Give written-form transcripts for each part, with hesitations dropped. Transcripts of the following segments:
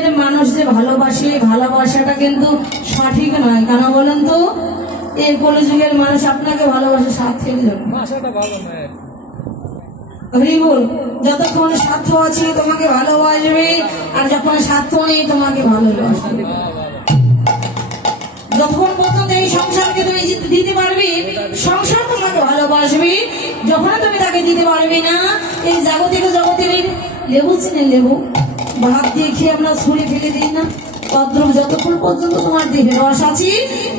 কলিযুগের মানুষ যে ভালোবাসে, ভালোবাসাটা কিন্তু সঠিক নয়। কেন বলেন তো? এই কলিযুগের মানুষ আপনাকে ভালোবাসে স্বার্থ থেকে জন্য। হরি বল, যতক্ষণ স্বার্থ আছে তোমাকে ভালোবাসবে, আর যখন স্বার্থ নেই তোমাকে ভালোবাসবে। যতক্ষণ পর্যন্ত এই সংসারকে তুমি দিতে পারবে, সংসার তোমাকে ভালোবাসবে। যখন তুমি তাকে দিতে পারবে না, এই জাগতিক জগতের লেবু চিনে লেবু ভাত দিয়ে খেয়ে আমরা ছুঁড়ে ফেলে দিই না, তদ্রুপ যতক্ষণ পর্যন্ত তোমার দেহে রস আছে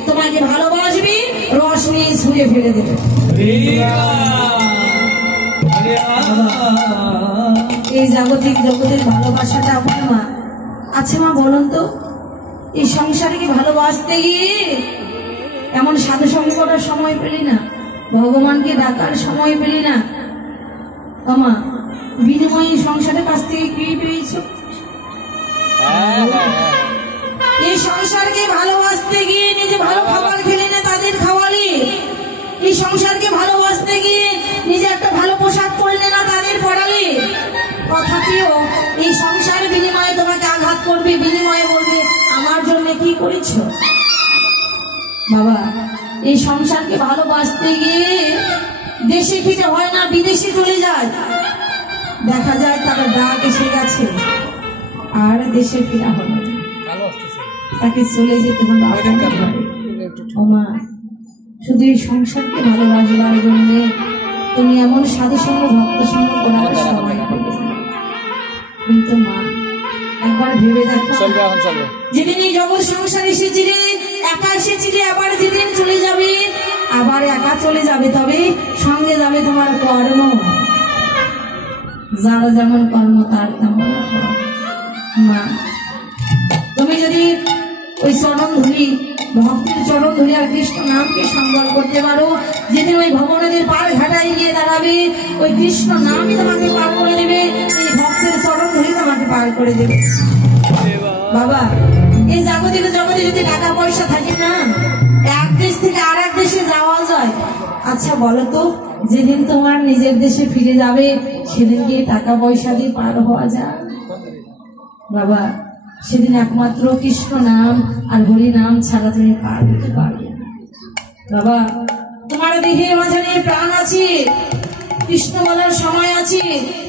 তোমাকে ভালোবাসবে, রস নিয়ে ছুঁড়ে ফেলে দেবে। এই জাগতিক জগতের ভালোবাসাটা আমার মা আছে। মা বলুন তো, এই সংসারকে ভালোবাসতে গিয়ে এমন সাধু সঙ্গ করার সময় পেলি না, ভগবানকে ডাকার সময় পেলি না। মা বিনিময়ে সংসারের কাছ থেকে কি পেয়েছ? এই সংসারকে ভালোবাসতে গিয়ে নিজে ভালো খাবার খেলে না, তাদের খাওয়ালি। এই সংসারকে ভালোবাসতে গিয়ে নিজে একটা ভালো পোশাক পরলে না, তাদের পরালি। তথাপিও এই সংসারের বিনিময়ে তোমাকে আঘাত করবে, বিনিময়ে বলবে আমার জন্য কি করেছ? বাবা, এই সংসারকে ভালোবাসতে গিয়ে দেশে ফিরে হয় না, বিদেশে চলে যায়। দেখা যায় তারা ডাক এসে গেছে, আর দেশে ফিরা হলো না, তাকে চলে যেতে হলো। মা, শুধু এই সংসারকে ভালোবাসবার জন্য তুমি এমন সাধু সঙ্গ ভক্ত সঙ্গ করার সময় পেলে। কিন্তু মা একবার ভেবে দেখো, যেদিন এই জগৎ সংসার এসেছিলে একা এসেছিলে, আবার যেদিন চলে যাবে আবার একা চলে যাবে, তবে সঙ্গে যাবে তোমার কর্ম। যার যেমন কর্ম তার তেমন ফল। মা, তুমি যদি ওই চরণ ধুলি, ভক্তের চরণ ধুলি আর কৃষ্ণ নামকে সম্বল করতে পারো, যেদিন ওই ভবনদের পার ঘাটায় গিয়ে দাঁড়াবে, ওই কৃষ্ণ নামই তোমাকে পার করে দেবে, এই ভক্তের চরণ ধুলি তোমাকে পার করে দেবে। বাবা, এই জাগতিক জগতে যদি টাকা পয়সা থাকে না, এক দেশ থেকে আর এক দেশে যাওয়া যায়। আচ্ছা বলো তো, যেদিন তোমার নিজের দেশে ফিরে যাবে সেদিন কি টাকা পয়সা দিয়ে পার হওয়া যায়? বাবা, সেদিন একমাত্র কৃষ্ণ নাম আর হরি নাম ছাড়া তুমি পার হতে পারবে না। বাবা, তোমার দেহের মাঝারে প্রাণ আছে, কৃষ্ণ বলার সময় আছে,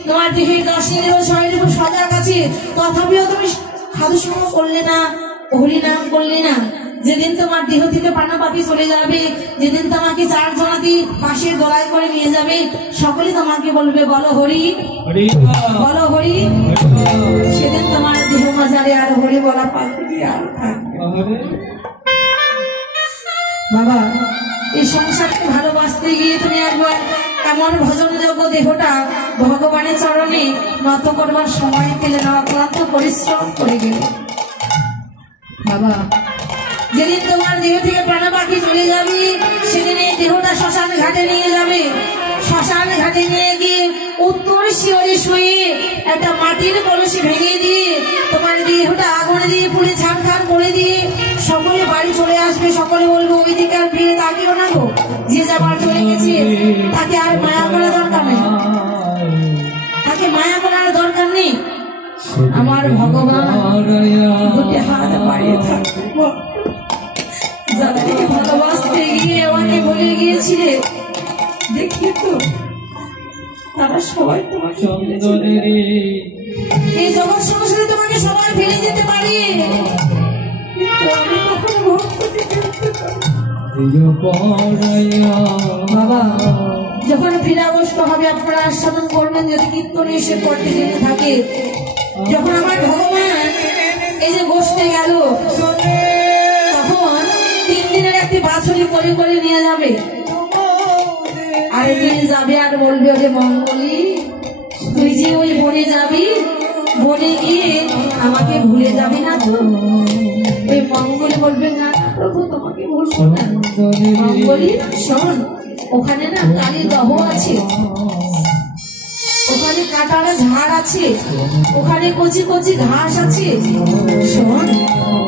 তোমার দেহের 10 ইন্দ্রিয় শরীর সজাগ আছে, তথাপিও তুমি সাধু সঙ্গ করলে না, হরি নাম করলে না। যেদিন তোমার দেহ থেকে প্রাণ পাখি চলে যাবে, যেদিন তোমাকে 4 জনাতি পাশের গলায় করে নিয়ে যাবে, সকলে তোমাকে বলবে বলো হরি, বলো হরি। সেদিন তোমার দেহ মাঝারে আর হরি বলা পাখি আর থাকবে। বাবা, এই সংসারকে ভালোবাসতে গিয়ে তুমি একবার এমন ভজনযোগ্য দেহটা ভগবানের চরণে নত করবার সময় পেলে না, অক্লান্ত পরিশ্রম করে গেলে। বাবা, যেদিন তোমার দেহ থেকে প্রাণ পাখি চলে যাবে সেদিন এই দেহটা শ্মশান ঘাটে নিয়ে যাবে। শ্মশান ঘাটে নিয়ে গিয়ে উত্তর শিওরে শুয়ে একটা মাটির কলসি ভেঙে দিয়ে তোমার দেহটা আগুনে দিয়ে পুড়ে ছাড়খাড় করে দিয়ে সকলে বাড়ি চলে আসবে। সকলে বলবো ওই দিকে আর ফিরে তাকিও না গো, যে যাবার চলে গেছে তাকে আর মায়া করার দরকার নেই, তাকে মায়া করার দরকার নেই। আমার ভগবান দুটি হাত বাড়িয়ে থাকবো, যাদেরকে ভালোবাসতে গিয়ে আমাকে বলে গিয়েছিলে দেখি তো তারা সবাই তোমাকে এই জগৎ সংসারে তোমাকে সবাই ফেলে যেতে পারে, কিন্তু আমি কখনো ভক্তকে ফেলতে পারি। বাবা, যখন ফিরাবস্ত হবে আপনারা আস্বাদন করবেন, যদি কীর্তন এসে করতে যেতে থাকে। যখন আমার ভগবান এই যে বসতে গেল, তখন 3 দিনের একটি বাছুরি কোলে করে নিয়ে যাবে, আর নিয়ে যাবে আর বলবে ওরে মঙ্গলি তুই যে ওই বনে যাবি, বনে গিয়ে আমাকে ভুলে যাবি না তো? ওই মঙ্গলি বলবে না প্রভু তোমাকে ভুলবো না। মঙ্গলি শোন, ওখানে না কালী দহ আছে, ওখানে কাটার ঝাড় আছে, ওখানে কচি কচি ঘাস আছে, শোন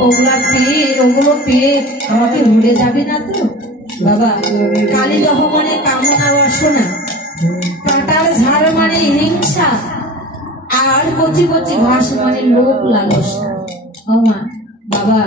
ওগুলো পেয়ে আমাকে ভুলে যাবে না তো? বাবা, কালী দহ মানে কামনা বাসনা, কাটার ঝাড় মানে হিংসা, আর কচি কচি ঘাস মানে লোক লালসা। ও মা, বাবা